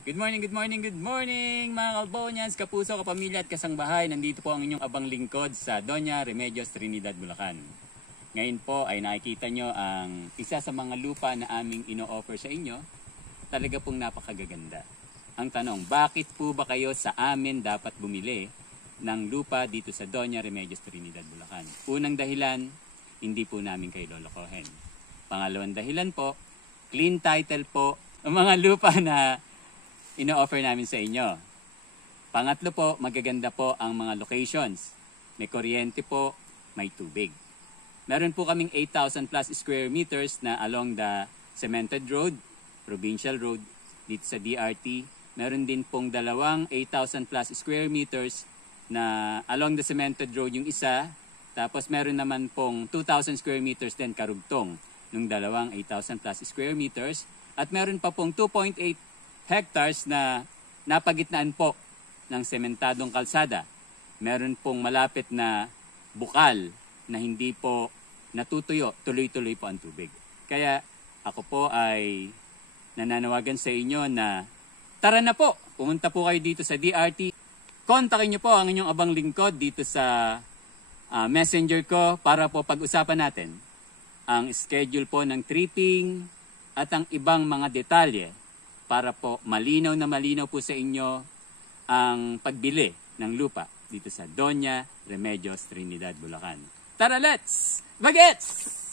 Good morning mga Kalbonians, kapuso, kapamilya at kasangbahay. Nandito po ang inyong abang lingkod sa Doña Remedios, Trinidad, Bulacan. Ngayon po ay nakikita nyo ang isa sa mga lupa na aming ino-offer sa inyo. Talaga pong napakagaganda. Ang tanong, bakit po ba kayo sa amin dapat bumili ng lupa dito sa Doña Remedios, Trinidad, Bulacan? Unang dahilan, hindi po namin kayo lolokohin. Pangalawang dahilan po, clean title po ang mga lupa na ino-offer namin sa inyo. Pangatlo po, magaganda po ang mga locations. May kuryente po, may tubig. Meron po kaming 8,000 plus square meters na along the cemented road, provincial road, dito sa DRT. Meron din pong dalawang 8,000 plus square meters na along the cemented road yung isa. Tapos meron naman pong 2,000 square meters din karugtong ng dalawang 8,000 plus square meters. At meron pa pong 2.8 hectares na napagitnaan po ng sementadong kalsada. Meron pong malapit na bukal na hindi po natutuyo, tuloy-tuloy po ang tubig. Kaya ako po ay nananawagan sa inyo na tara na po, pumunta po kayo dito sa DRT. Kontakin niyo po ang inyong abang lingkod dito sa messenger ko para po pag-usapan natin ang schedule po ng tripping at ang ibang mga detalye para po malinaw na malinaw po sa inyo ang pagbili ng lupa dito sa Doña Remedios, Trinidad, Bulacan. Tara, let's! Bagets!